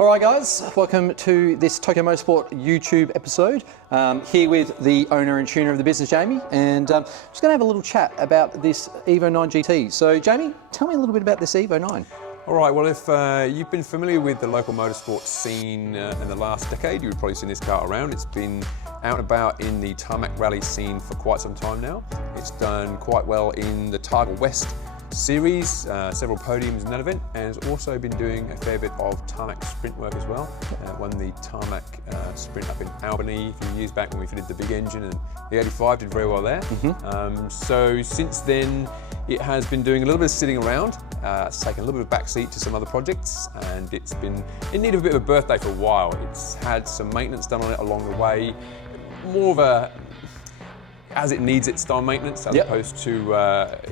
All right, guys, welcome to this Tokyo Motorsport YouTube episode. Here with the owner and tuner of the business, Jamie, and just going to have a little chat about this Evo 9 GT. So, Jamie, tell me a little bit about this Evo 9. All right, well, if you've been familiar with the local motorsports scene in the last decade, you've probably seen this car around. It's been out and about in the Tarmac Rally scene for quite some time now. It's done quite well in the Tarmac West series, several podiums in that event, and has also been doing a fair bit of tarmac sprint work as well. Won the tarmac sprint up in Albany a few years back when we fitted the big engine, and the 85 did very well there. So since then, it has been doing a little bit of sitting around. It's taken a little bit of backseat to some other projects, and it's been in need of a bit of a birthday for a while. It's had some maintenance done on it along the way, more of a as it needs it style maintenance, as opposed to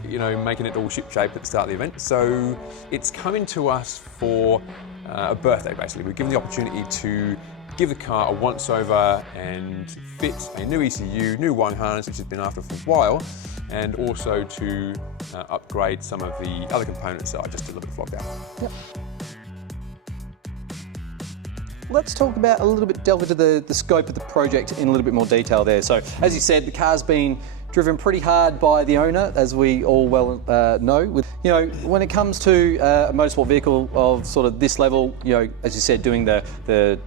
you know, making it all ship-shape at the start of the event. So it's coming to us for a birthday, basically. We're given the opportunity to give the car a once-over and fit a new ECU, new wiring harness, which has been after for a while, and also to upgrade some of the other components that are just a little bit flogged out. Let's talk about delve into the scope of the project in a little bit more detail there. So, as you said, the car's been driven pretty hard by the owner, as we all well know. You know, when it comes to a motorsport vehicle of sort of this level, you know, as you said, doing the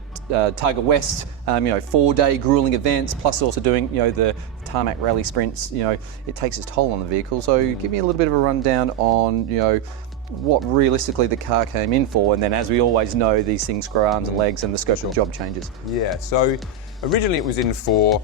Tarmac West, you know, 4-day grueling events, plus also doing, you know, the Tarmac Rally sprints, you know, it takes its toll on the vehicle. So, give me a little bit of a rundown on, you know, what realistically the car came in for, and then, as we always know, these things grow arms and legs and the scope of the job changes. Yeah, so originally it was in for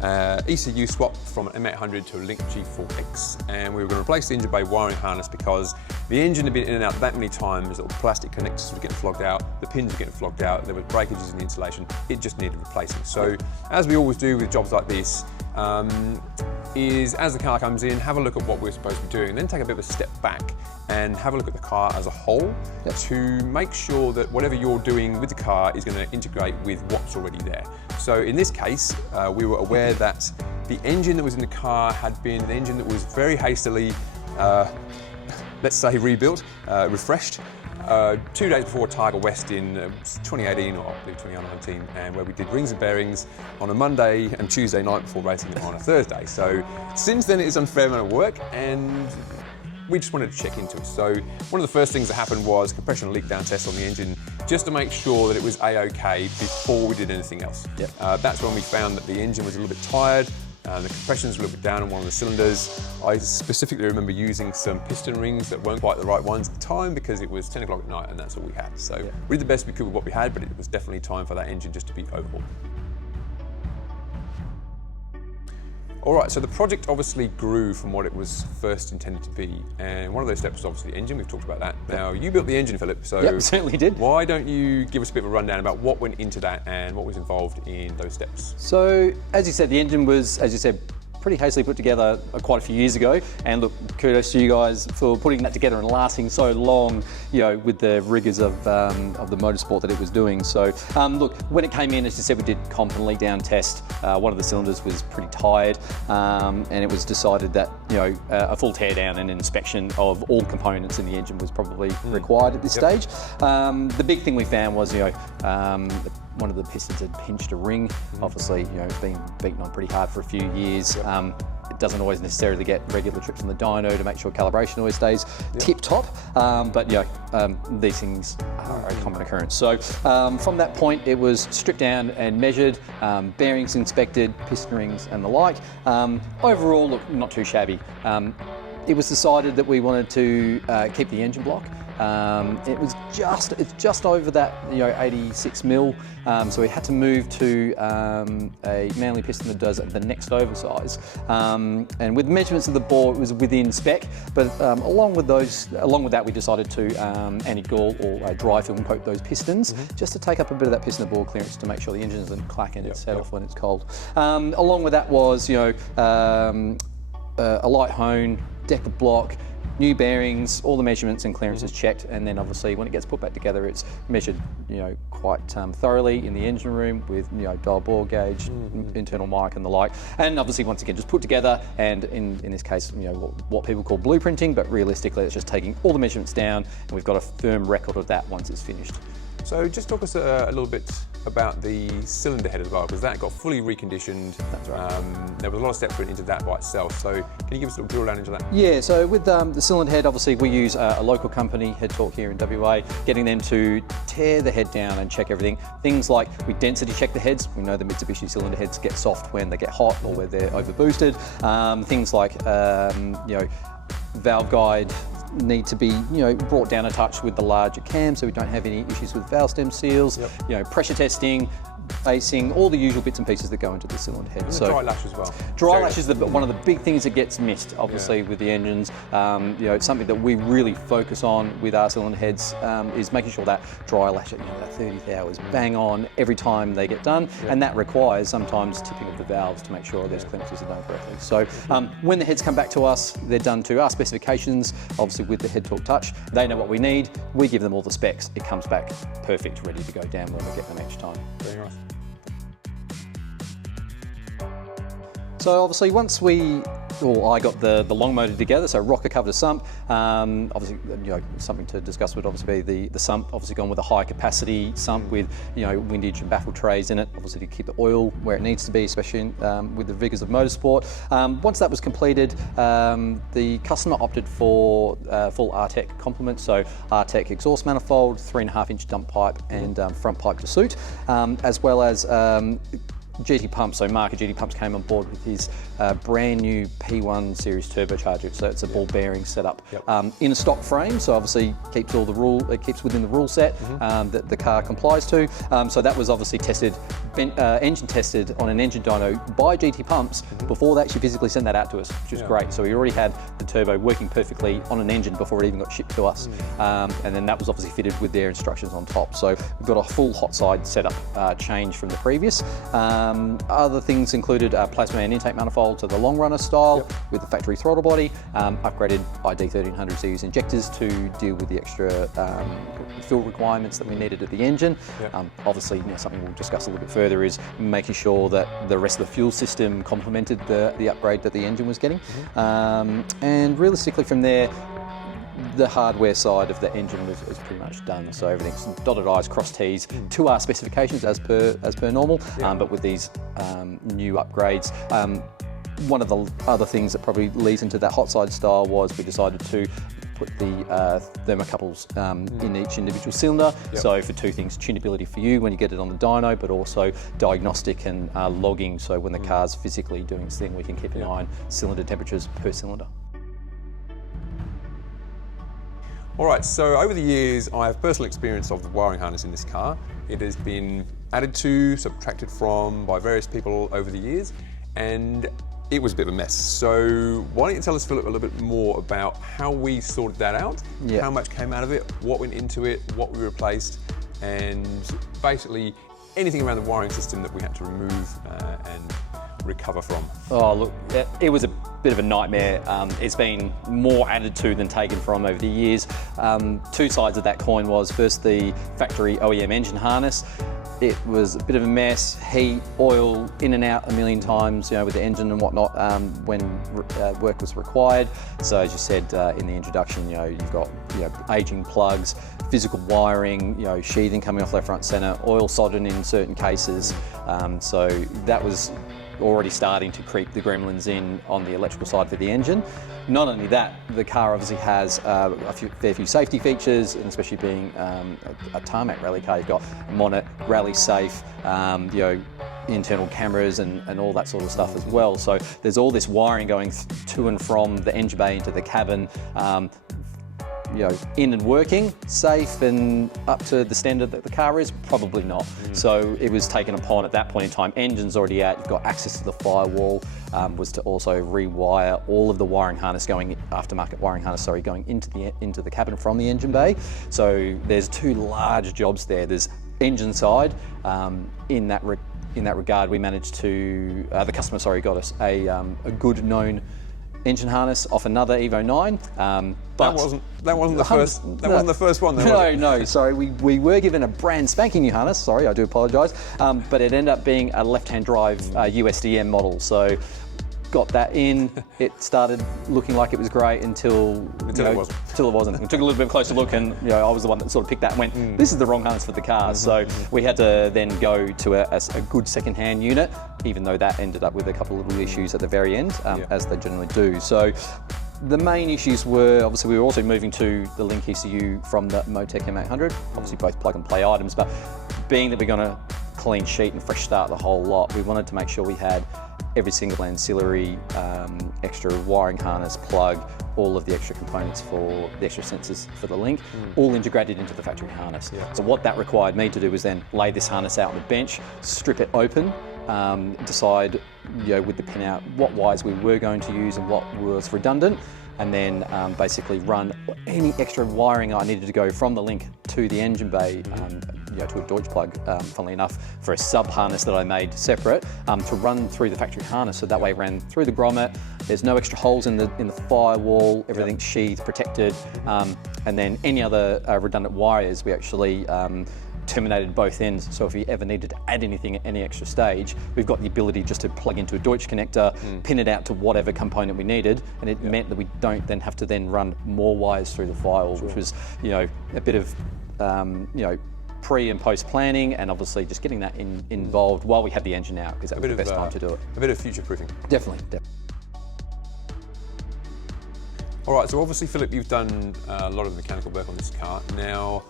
ECU swap from an M800 to a Link G4X, and we were going to replace the engine bay wiring harness because the engine had been in and out that many times, little plastic connectors were getting flogged out, the pins were getting flogged out, there were breakages in the insulation, it just needed replacing. So, as we always do with jobs like this, is as the car comes in, have a look at what we're supposed to be doing, and then take a bit of a step back and have a look at the car as a whole to make sure that whatever you're doing with the car is going to integrate with what's already there. So in this case, we were aware that the engine that was in the car had been an engine that was very hastily, let's say, rebuilt, refreshed, 2 days before Tarmac West in 2018 or I believe 2019, and where we did rings and bearings on a Monday and Tuesday night before racing it on a Thursday. So since then, it has done a fair amount of work, and we just wanted to check into it. So one of the first things that happened was compression leak down test on the engine, just to make sure that it was A-OK before we did anything else. That's when we found that the engine was a little bit tired. The compression's a little bit down on one of the cylinders. I specifically remember using some piston rings that weren't quite the right ones at the time because it was 10 o'clock at night and that's all we had. So we did the best we could with what we had, but it was definitely time for that engine just to be overhauled. All right, so the project obviously grew from what it was first intended to be, and one of those steps was obviously the engine. We've talked about that. Now, you built the engine, Philip, so certainly did. Why don't you give us a bit of a rundown about what went into that and what was involved in those steps? So, as you said, the engine was, as you said, pretty hastily put together quite a few years ago, and look, kudos to you guys for putting that together and lasting so long, you know, with the rigours of the motorsport that it was doing. So look, when it came in, as you said, we did comp and leak down test. One of the cylinders was pretty tired, and it was decided that, you know, a full teardown and inspection of all components in the engine was probably required at this stage. The big thing we found was, you know, one of the pistons had pinched a ring. Obviously, you know, it's been beaten on pretty hard for a few years. It doesn't always necessarily get regular trips from the dyno to make sure calibration always stays tip-top, but you know, these things are a common occurrence. So from that point, it was stripped down and measured, bearings inspected, piston rings and the like. Overall, look, not too shabby. It was decided that we wanted to keep the engine block. It's just over that, you know, 86 mil. So we had to move to a Manly piston that does the next oversize. And with measurements of the bore, it was within spec. But along with that, we decided to anti-gall or dry film coat those pistons, just to take up a bit of that piston to bore clearance to make sure the engine doesn't clack and it's set off when it's cold. Along with that was, you know, a light hone, decker block, new bearings, all the measurements and clearances checked, and then obviously when it gets put back together, it's measured, quite thoroughly in the engine room with, dial bore gauge, internal mic and the like. And obviously, once again, just put together, and in this case, what people call blueprinting, but realistically, it's just taking all the measurements down, and we've got a firm record of that once it's finished. So just talk us a little bit about the cylinder head as well, because that got fully reconditioned. That's right. There was a lot of steps went into that by itself. So can you give us a little drill down into that? Yeah, so with the cylinder head, obviously we use a local company, Head Talk here in WA, getting them to tear the head down and check everything. Things like we density check the heads. We know the Mitsubishi cylinder heads get soft when they get hot or where they're over boosted. Things like valve guide need to be brought down a touch with the larger cam so we don't have any issues with valve stem seals. Yep. Pressure testing, facing, all the usual bits and pieces that go into the cylinder head. And the dry lash as well. Dry lash is one of the big things that gets missed, obviously, with the engines. It's something that we really focus on with our cylinder heads, is making sure that dry lash at that 30th hour is bang on every time they get done, and that requires sometimes tipping of the valves to make sure those clearances are done correctly. So when the heads come back to us, they're done to our specifications, obviously with the Head Talk Touch. They know what we need, we give them all the specs, it comes back perfect, ready to go down when we get them each time. Very nice. So obviously once I got the long motor together, so rocker covered a sump. Obviously, something to discuss would obviously be the sump. Obviously, gone with a high capacity sump with windage and baffled trays in it. Obviously, to keep the oil where it needs to be, especially with the vigours of motorsport. Once that was completed, the customer opted for full Artec complement. So Artec exhaust manifold, 3.5-inch dump pipe, and front pipe to suit, as well as GT pumps. So Mark at GT Pumps came on board with his brand new P1 series turbocharger. So it's a ball bearing setup in a stock frame. So obviously keeps within the rule set that the car complies to. So that was obviously tested, engine tested on an engine dyno by GT Pumps before they actually physically sent that out to us, which was great. So we already had the turbo working perfectly on an engine before it even got shipped to us. And then that was obviously fitted with their instructions on top. So we've got a full hot side setup change from the previous. Other things included plasma and intake manifold to the long runner style with the factory throttle body, upgraded ID 1300 series injectors to deal with the extra fuel requirements that we needed at the engine. Obviously, something we'll discuss a little bit further is making sure that the rest of the fuel system complemented the upgrade that the engine was getting. And realistically from there, the hardware side of the engine was pretty much done. So everything's dotted I's, crossed T's to our specifications as per normal, but with these new upgrades. One of the other things that probably leads into that hot side style was we decided to put the thermocouples in each individual cylinder. So for two things, tunability for you when you get it on the dyno, but also diagnostic and logging. So when the car's physically doing its thing, we can keep an eye on cylinder temperatures per cylinder. All right, so over the years, I have personal experience of the wiring harness in this car. It has been added to, subtracted from by various people over the years, and it was a bit of a mess. So why don't you tell us, Philip, a little bit more about how we sorted that out, how much came out of it, what went into it, what we replaced, and basically anything around the wiring system that we had to remove and recover from. Oh look, it was a bit of a nightmare. It's been more added to than taken from over the years. Two sides of that coin was first the factory OEM engine harness. It was a bit of a mess, heat, oil, in and out a million times, with the engine and whatnot when work was required. So as you said in the introduction, you've got aging plugs, physical wiring, sheathing coming off left, right, centre, oil soldering in certain cases. So that was already starting to creep the gremlins in on the electrical side for the engine. Not only that, the car obviously has a fair few safety features, and especially being a Tarmac Rally car, you've got Monet, Rally Safe, internal cameras and all that sort of stuff as well. So there's all this wiring going to and from the engine bay into the cabin, in and working, safe and up to the standard that the car is? Probably not. So it was taken upon at that point in time. Engine's already out, you've got access to the firewall, was to also rewire all of the wiring harness aftermarket wiring harness, going into the cabin from the engine bay. So there's two large jobs there. There's engine side. In that regard, we managed to, the customer got us a good known engine harness off another Evo 9. That wasn't the first. That wasn't the first one, though. Was it? No. Sorry, we were given a brand spanking new harness. Sorry, I do apologise. But it ended up being a left-hand drive USDM model. So got that in. It started looking like it was great until it wasn't. Until it wasn't. We took a little bit of a closer look, and I was the one that sort of picked that and went, "This is the wrong harness for the car." So we had to then go to a good second-hand unit, even though that ended up with a couple of little issues at the very end, as they generally do. So the main issues were, obviously, we were also moving to the Link ECU from the Motec M800. Obviously, both plug-and-play items, but being that we're going to clean sheet and fresh start the whole lot, we wanted to make sure we had every single ancillary, extra wiring harness, plug, all of the extra components for the extra sensors for the Link, all integrated into the factory harness. So what that required me to do was then lay this harness out on the bench, strip it open, decide with the pin out what wires we were going to use and what was redundant, and then basically run any extra wiring I needed to go from the Link to the engine bay, to a Deutsch plug, funnily enough, for a sub harness that I made separate to run through the factory harness. So that way it ran through the grommet. There's no extra holes in the firewall. Everything's sheathed, protected, and then any other redundant wires we actually terminated both ends. So if you ever needed to add anything at any extra stage, we've got the ability just to plug into a Deutsch connector, pin it out to whatever component we needed, and it meant that we don't then have to then run more wires through the firewall, which was a bit of pre and post planning, and obviously just getting that involved while we had the engine out, because that was the best time to do it. A bit of future proofing. Definitely. All right, so obviously, Philip, you've done a lot of mechanical work on this car. Now,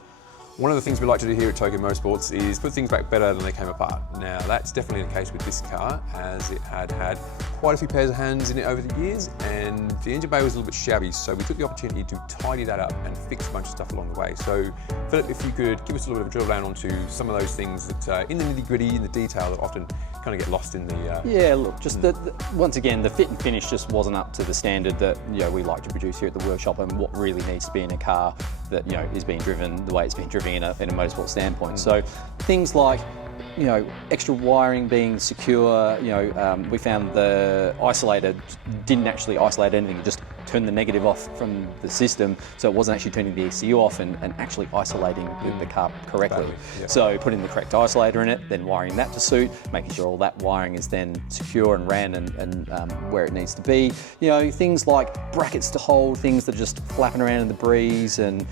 one of the things we like to do here at Tokyo Motorsports is put things back better than they came apart. Now, that's definitely the case with this car, as it had quite a few pairs of hands in it over the years, and the engine bay was a little bit shabby, so we took the opportunity to tidy that up and fix a bunch of stuff along the way. So, Philip, if you could give us a little bit of a drill down onto some of those things that, in the nitty-gritty, in the detail, that often kind of get lost in the... Yeah, look, just once again, the fit and finish just wasn't up to the standard that we like to produce here at the workshop, and what really needs to be in a car that is being driven the way it's been driven in a motorsport standpoint. So things like extra wiring being secure. We found the isolator didn't actually isolate anything. It just turned the negative off from the system, so it wasn't actually turning the ECU off and actually isolating the car correctly. So putting the correct isolator in it, then wiring that to suit, making sure all that wiring is then secure and ran and where it needs to be. Things like brackets to hold things that are just flapping around in the breeze, and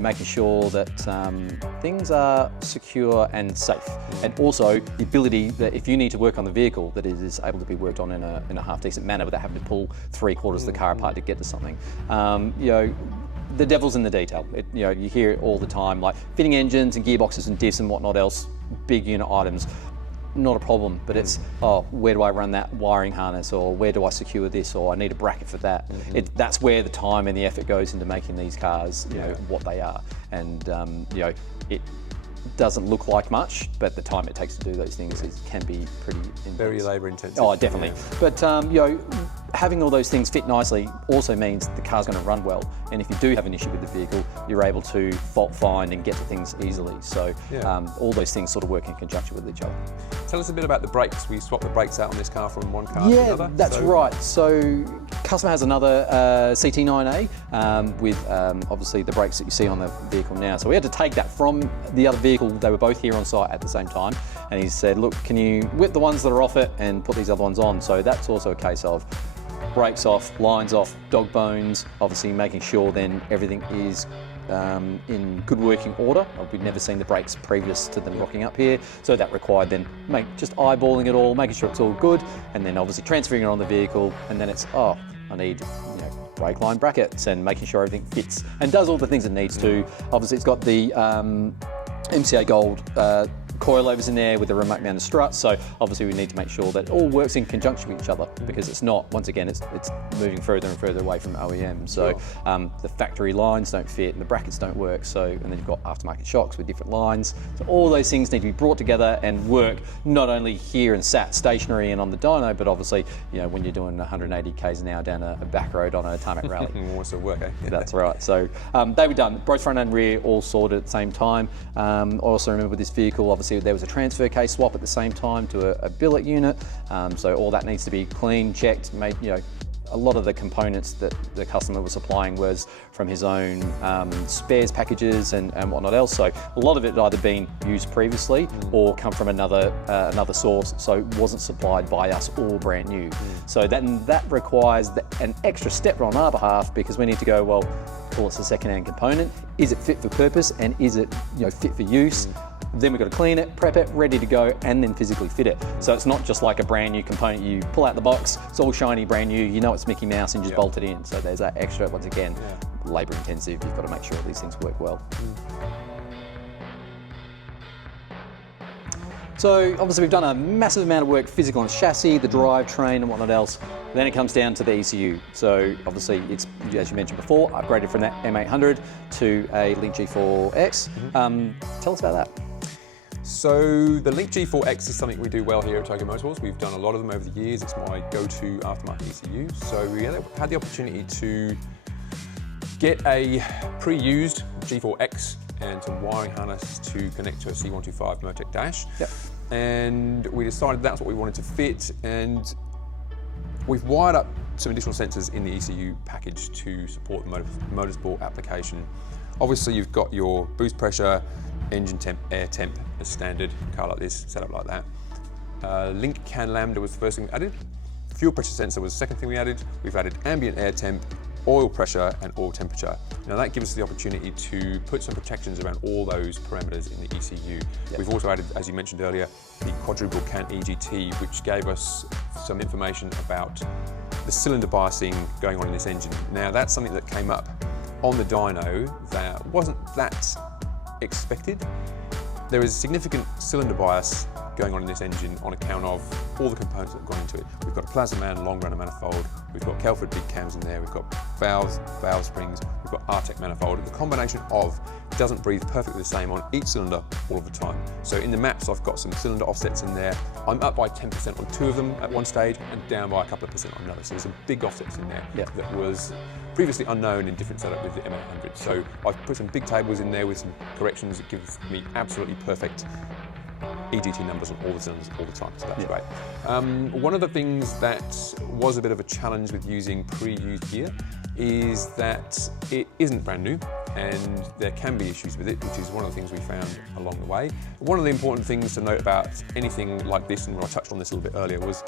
making sure that things are secure and safe. And also the ability that if you need to work on the vehicle, that it is able to be worked on in a half decent manner without having to pull 3/4 of the car apart to get to something. The devil's in the detail. You hear it all the time, like fitting engines and gearboxes and diffs and whatnot else, big unit items, not a problem, but it's, where do I run that wiring harness, or where do I secure this, or I need a bracket for that. That's where the time and the effort goes into making these cars what they are. And it doesn't look like much, but the time it takes to do those things can be pretty intense. Very labour intensive. Oh, definitely. But having all those things fit nicely also means the car's going to run well. And if you do have an issue with the vehicle, you're able to fault find and get to things easily. So all those things sort of work in conjunction with each other. Tell us a bit about the brakes. We swapped the brakes out on this car from one car to another. Yeah, that's right. So customer has another CT9A with obviously the brakes that you see on the vehicle now. So we had to take that from the other vehicle. They were both here on site at the same time. And he said, look, can you whip the ones that are off it and put these other ones on? So that's also a case of brakes off, lines off, dog bones, obviously making sure then everything is in good working order. We'd never seen the brakes previous to them rocking up here, so that required then just eyeballing it all, making sure it's all good, and then obviously transferring it on the vehicle, and then it's, I need brake line brackets, and making sure everything fits and does all the things it needs to. Obviously it's got the MCA Gold coilovers in there with the remote mounted struts, so obviously we need to make sure that it all works in conjunction with each other, because it's not, once again, it's moving further and further away from OEM. So the factory lines don't fit and the brackets don't work, so, and then you've got aftermarket shocks with different lines. So all those things need to be brought together and work, not only here and sat stationary and on the dyno, but obviously when you're doing 180 k's an hour down a back road on a Tarmac Rally. Wants to work, eh? That's right. So they were done, both front and rear all sorted at the same time. I also remember with this vehicle, obviously there was a transfer case swap at the same time to a billet unit, so all that needs to be cleaned, checked, made a lot of the components that the customer was supplying was from his own spares packages and whatnot else. So a lot of it had either been used previously or come from another source, so it wasn't supplied by us or brand new. So that requires an extra step on our behalf, because we need to go, well, well, it's a second-hand component. Is it fit for purpose, and is it fit for use? Then we've got to clean it, prep it, ready to go, and then physically fit it. So it's not just like a brand new component. You pull out the box, it's all shiny, brand new, you know it's Mickey Mouse, and just bolt it in. So there's that extra, once again, labour intensive. You've got to make sure these things work well. So obviously we've done a massive amount of work physical on the chassis, the drivetrain and whatnot else. Then it comes down to the ECU. So obviously it's, as you mentioned before, upgraded from that M800 to a Link G4X. Tell us about that. So the Link G4X is something we do well here at Tokyo Motorsports. We've done a lot of them over the years. It's my go-to aftermarket ECU. So we had the opportunity to get a pre-used G4X and some wiring harness to connect to a C125 Motec dash. Yep. And we decided that's what we wanted to fit, and we've wired up some additional sensors in the ECU package to support the motorsport application. Obviously you've got your boost pressure, engine temp, air temp as standard, a car like this, set up like that. Link CAN lambda was the first thing we added. Fuel pressure sensor was the second thing we added. We've added ambient air temp, oil pressure and oil temperature. Now that gives us the opportunity to put some protections around all those parameters in the ECU. Yep. We've also added, as you mentioned earlier, the quadruple CAN EGT, which gave us some information about the cylinder biasing going on in this engine. Now that's something that came up on the dyno that wasn't that expected. There is significant cylinder bias going on in this engine on account of all the components that have gone into it. We've got a plasma man, long runner manifold, we've got Kelford big cams in there, we've got valves, valve springs, we've got Artec manifold. The combination of doesn't breathe perfectly the same on each cylinder all of the time. So in the maps I've got some cylinder offsets in there. I'm up by 10% on 2 of them at one stage and down by a couple of percent on another. So there's some big offsets in there that was previously unknown in different setup with the M800. So I've put some big tables in there with some corrections that gives me absolutely perfect EGT numbers on all the cylinders all the time, so that's great. One of the things that was a bit of a challenge with using pre-used gear is that it isn't brand new and there can be issues with it, which is one of the things we found along the way. One of the important things to note about anything like this, and I touched on this a little bit earlier, was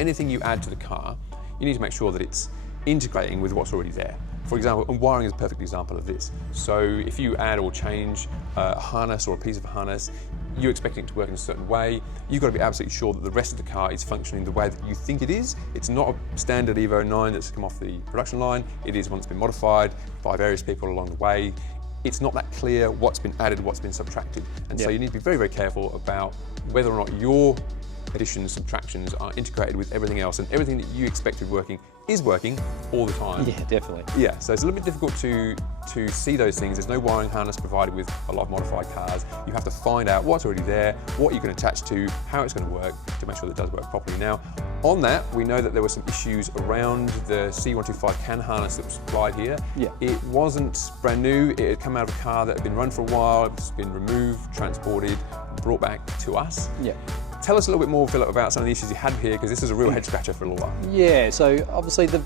anything you add to the car, you need to make sure that it's integrating with what's already there. For example, and wiring is a perfect example of this. So if you add or change a harness or a piece of harness, you're expecting it to work in a certain way. You've got to be absolutely sure that the rest of the car is functioning the way that you think it is. It's not a standard Evo 9 that's come off the production line. It is one that's been modified by various people along the way. It's not that clear what's been added, what's been subtracted. And so you need to be very, very careful about whether or not your additions, subtractions are integrated with everything else, and everything that you expect to be working is working all the time. Yeah, definitely. Yeah, so it's a little bit difficult to see those things. There's no wiring harness provided with a lot of modified cars. You have to find out what's already there, what you can attach to, how it's going to work to make sure that it does work properly. Now, on that, we know that there were some issues around the C125 CAN harness that was supplied here. Yeah. It wasn't brand new. It had come out of a car that had been run for a while. It's been removed, transported, brought back to us. Yeah. Tell us a little bit more, Philip, about some of the issues you had here, because this is a real head scratcher for a little while. Yeah, so obviously the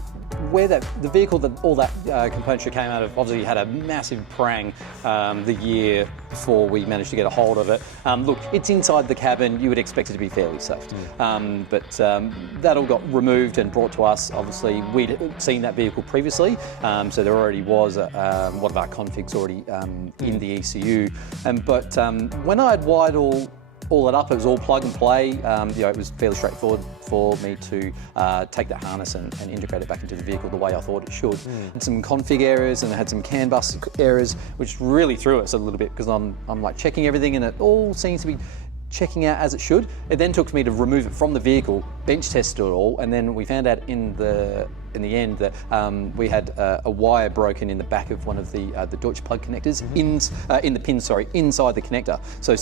vehicle that all that componentry came out of, obviously had a massive prang the year before we managed to get a hold of it. Look, it's inside the cabin, you would expect it to be fairly safe. But that all got removed and brought to us. Obviously, we'd seen that vehicle previously, so there already was a lot of our configs already in the ECU. But when I had wired all that up, it was all plug and play. It was fairly straightforward for me to take that harness and integrate it back into the vehicle the way I thought it should. Had some config errors and it had some CAN bus errors, which really threw us a little bit, because I'm like checking everything and it all seems to be checking out as it should. It then took me to remove it from the vehicle, bench test it all, and then we found out in the end that we had a wire broken in the back of one of the Deutsch plug connectors, in the pin, inside the connector. So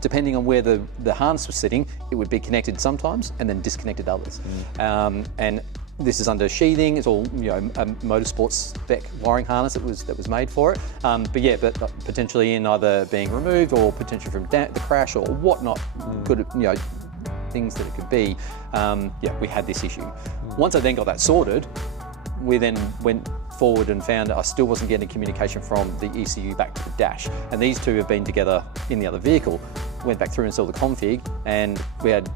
depending on where the harness was sitting, it would be connected sometimes and then disconnected others. And this is under sheathing. It's all a Motorsports spec wiring harness that was made for it. But potentially in either being removed or potentially from the crash or whatnot, could things that it could be, yeah, we had this issue. Once I then got that sorted, we then went forward and found I still wasn't getting communication from the ECU back to the dash. And these two have been together in the other vehicle. Went back through and installed the config, and we had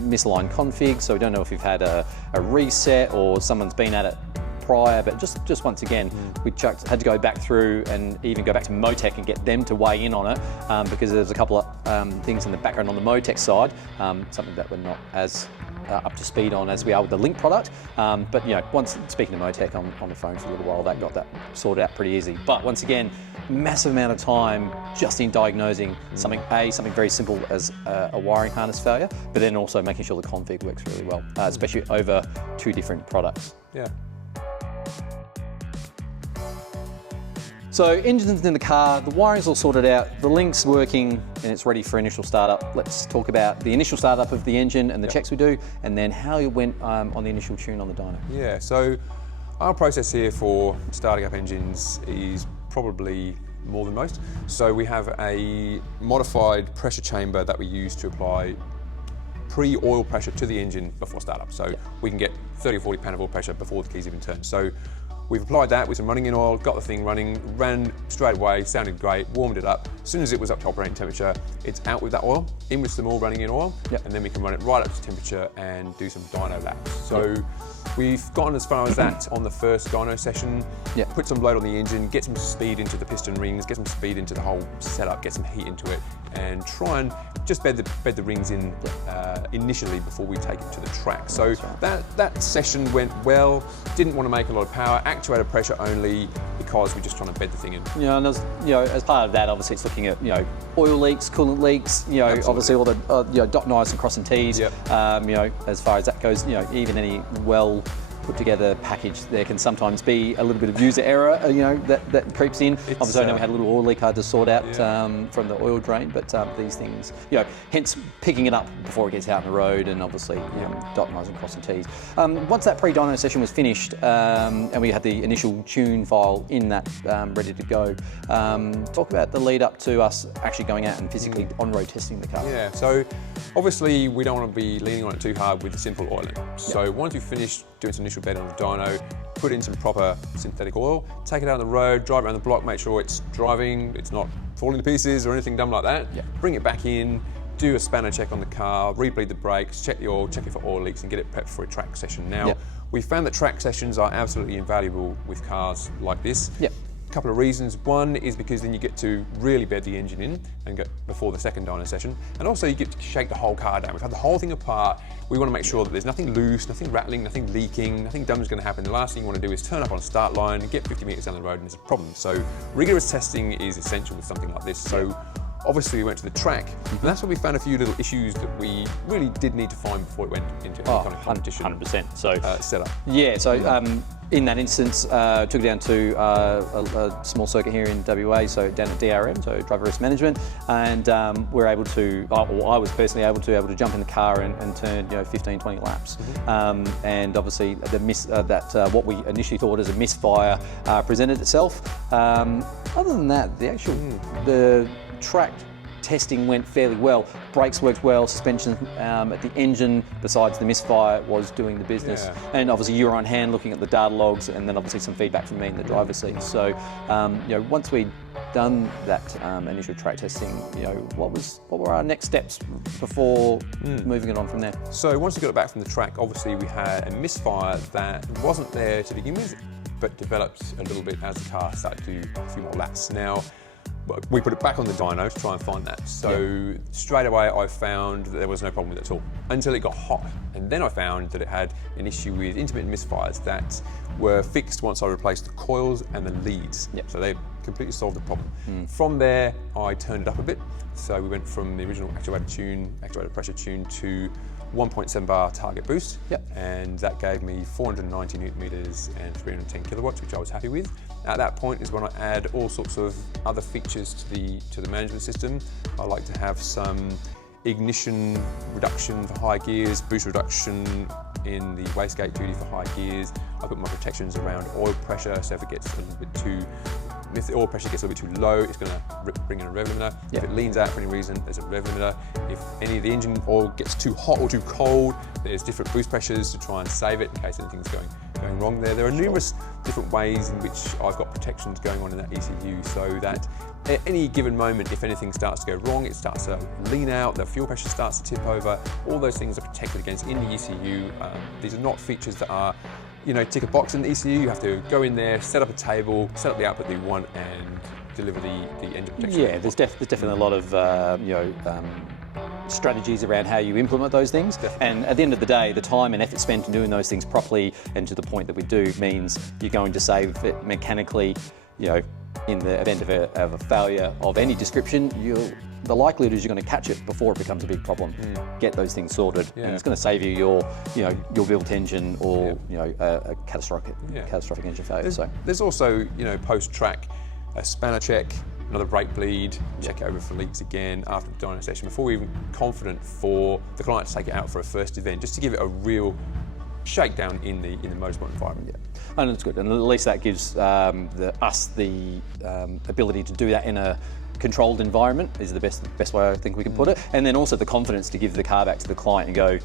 misaligned config, so we don't know if we've had a reset or someone's been at it prior, but just once again, we had to go back through and even go back to Motec and get them to weigh in on it, because there's a couple of things in the background on the Motec side, something that we're not as up to speed on as we are with the Link product. But you know, once speaking to Motec on the phone for a little while, that got that sorted out pretty easy. But once again, massive amount of time just in diagnosing something very simple as a wiring harness failure, but then also making sure the config works really well, especially over two different products. Yeah. So engine's in the car, the wiring's all sorted out, the link's working and it's ready for initial startup. Let's talk about the initial startup of the engine and the checks we do, and then how it went on the initial tune on the dyno. Yeah, so our process here for starting up engines is probably more than most. So we have a modified pressure chamber that we use to apply pre-oil pressure to the engine before startup. So we can get 30 or 40 pound of oil pressure before the keys even turn. So we've applied that with some running in oil, got the thing running, ran straight away, sounded great, warmed it up. As soon as it was up to operating temperature, it's out with that oil, in with some more running in oil, and then we can run it right up to temperature and do some dyno laps. So we've gotten as far as that on the first dyno session, put some load on the engine, get some speed into the piston rings, get some speed into the whole setup, get some heat into it, and try and just bed the rings in initially before we take it to the track. So that session went well. Didn't want to make a lot of power, actuator pressure only, because we're just trying to bed the thing in. And as part of that, obviously it's looking at oil leaks, coolant leaks. Obviously all the dotting I's and crossing T's. As far as that goes, even any well put together package, there can sometimes be a little bit of user error, that creeps in. Obviously, I know we had a little oil leak I had to sort out from the oil drain, but these things, hence picking it up before it gets out on the road, and obviously dotting I's and crossing T's. Once that pre-dyno session was finished, and we had the initial tune file in that ready to go, talk about the lead up to us actually going out and physically on-road testing the car. Yeah, so obviously we don't want to be leaning on it too hard with the simple oiling. So once we've finished doing some initial bed on the dyno, put in some proper synthetic oil, take it out on the road, drive around the block, make sure it's driving, it's not falling to pieces or anything dumb like that. Bring it back in, do a spanner check on the car, rebleed the brakes, check the oil, check it for oil leaks, and get it prepped for a track session. Now, we found that track sessions are absolutely invaluable with cars like this. A couple of reasons. One is because then you get to really bed the engine in and go before the second dyno session, and also you get to shake the whole car down. We've had the whole thing apart. We want to make sure that there's nothing loose, nothing rattling, nothing leaking, nothing dumb is going to happen. The last thing you want to do is turn up on a start line and get 50 metres down the road and there's a problem. So rigorous testing is essential with something like this. So obviously we went to the track, and that's where we found a few little issues that we really did need to find before it went into any kind of competition 100%. So setup. Yeah, so in that instance, took it down to a small circuit here in WA, so down at DRM, so driver risk management, and we're able to, or I was personally able to jump in the car and turn 15, 20 laps. And obviously the what we initially thought as a misfire presented itself. Other than that, the track testing went fairly well. Brakes worked well, suspension at the engine, besides the misfire, was doing the business. And obviously you were on hand looking at the data logs, and then obviously some feedback from me in the driver's seat. So once we'd done that initial track testing, what were our next steps before moving it on from there? So once we got it back from the track, obviously we had a misfire that wasn't there to begin with, but developed a little bit as the car started to do a few more laps. Now, we put it back on the dyno to try and find that. So straight away I found that there was no problem with it at all, until it got hot. And then I found that it had an issue with intermittent misfires that were fixed once I replaced the coils and the leads. So they completely solved the problem. From there, I turned it up a bit. So we went from the original actuator pressure tune to 1.7 bar target boost, and that gave me 490 newton meters and 310 kilowatts, which I was happy with. At that point is when I add all sorts of other features to the management system. I like to have some ignition reduction for high gears, boost reduction in the wastegate duty for high gears. I put my protections around oil pressure, so if it gets a little bit too If the oil pressure gets a little bit too low, it's going to bring in a rev limiter. Yeah. If it leans out for any reason, there's a rev limiter. If any of the engine oil gets too hot or too cold, there's different boost pressures to try and save it in case anything's going wrong there. There are numerous different ways in which I've got protections going on in that ECU, so that at any given moment, if anything starts to go wrong, it starts to lean out, the fuel pressure starts to tip over, all those things are protected against in the ECU. These are not features that are, tick a box in the ECU. You have to go in there, set up a table, set up the output that you want, and deliver the engine protection. Yeah, there's definitely a lot of strategies around how you implement those things. Definitely. And at the end of the day, the time and effort spent in doing those things properly and to the point that we do means you're going to save it mechanically. In the event of a failure of any description, the likelihood is you're going to catch it before it becomes a big problem. Get those things sorted, and it's going to save you your built engine or a catastrophic engine failure. There's also post-track a spanner check, another brake bleed, check it over for leaks again after the dyno session before we're even confident for the client to take it out for a first event, just to give it a real shakedown in the motorsport environment. Yeah. And it's good, and at least that gives us the ability to do that in a controlled environment is the best way I think we can put it, and then also the confidence to give the car back to the client and go,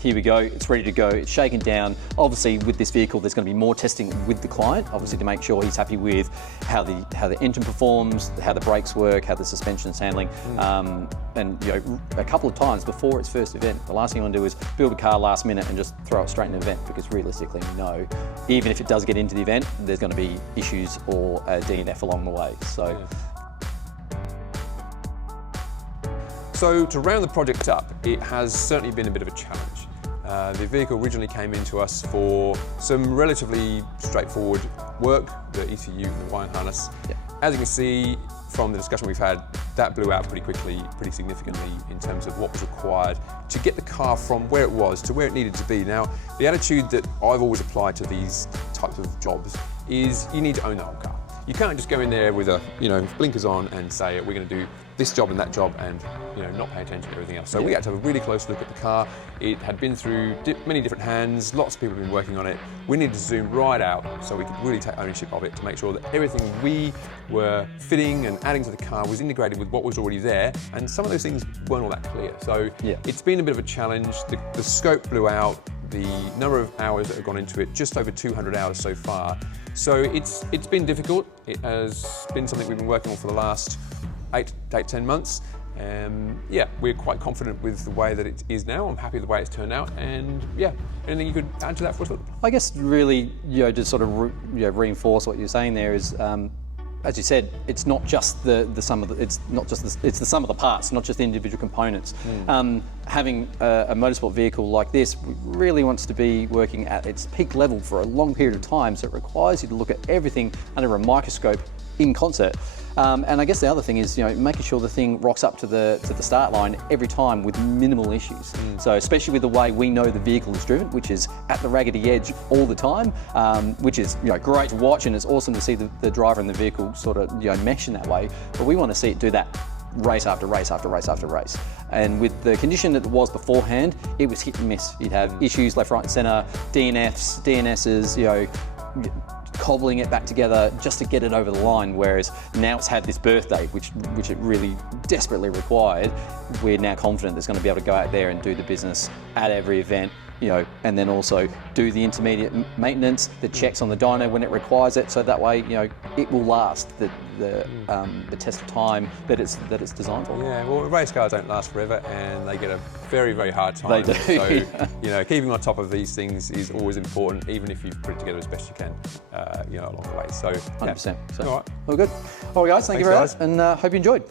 here we go, it's ready to go, it's shaken down. Obviously with this vehicle there's going to be more testing with the client, obviously to make sure he's happy with how the engine performs, how the brakes work, how the suspension is handling. And a couple of times before its first event, the last thing you want to do is build a car last minute and just throw it straight in an event, because realistically we know even if it does get into the event, there's going to be issues or a DNF along the way. So to round the project up, it has certainly been a bit of a challenge. The vehicle originally came into us for some relatively straightforward work, the ECU and the wiring harness. Yeah. As you can see from the discussion we've had, that blew out pretty quickly, pretty significantly in terms of what was required to get the car from where it was to where it needed to be. Now, the attitude that I've always applied to these types of jobs is you need to own the whole car. You can't just go in there with a blinkers on and say we're going to do this job and that job and not pay attention to everything else. So we had to have a really close look at the car. It had been through many different hands, lots of people have been working on it. We needed to zoom right out so we could really take ownership of it to make sure that everything we were fitting and adding to the car was integrated with what was already there, and some of those things weren't all that clear. So it's been a bit of a challenge. The scope blew out, the number of hours that have gone into it, just over 200 hours so far. So it's been difficult. It has been something we've been working on for the last 8 to 10 months. We're quite confident with the way that it is now. I'm happy with the way it's turned out, and anything you could add to that for us? I guess really, to sort of reinforce what you're saying there is, as you said, it's not just the sum of the, it's the sum of the parts, not just the individual components. Having a motorsport vehicle like this really wants to be working at its peak level for a long period of time, so it requires you to look at everything under a microscope in concert. And I guess the other thing is, making sure the thing rocks up to the start line every time with minimal issues. So especially with the way we know the vehicle is driven, which is at the raggedy edge all the time, which is great to watch, and it's awesome to see the driver and the vehicle sort of mesh in that way. But we want to see it do that race after race after race after race. And with the condition that it was beforehand, it was hit and miss. You'd have issues left, right, and centre, DNFs, DNSs, cobbling it back together just to get it over the line, whereas now it's had this birth date, which it really desperately required. We're now confident it's going to be able to go out there and do the business at every event, and then also do the intermediate maintenance, the checks on the dyno when it requires it, so that way, it will last the test of time that it's designed for. Yeah, well, race cars don't last forever, and they get a very, very hard time. They do. So, keeping on top of these things is always important, even if you've put it together as best you can, along the way. So, 100%. So, all right. All good. All right, guys, thank you very much, and hope you enjoyed.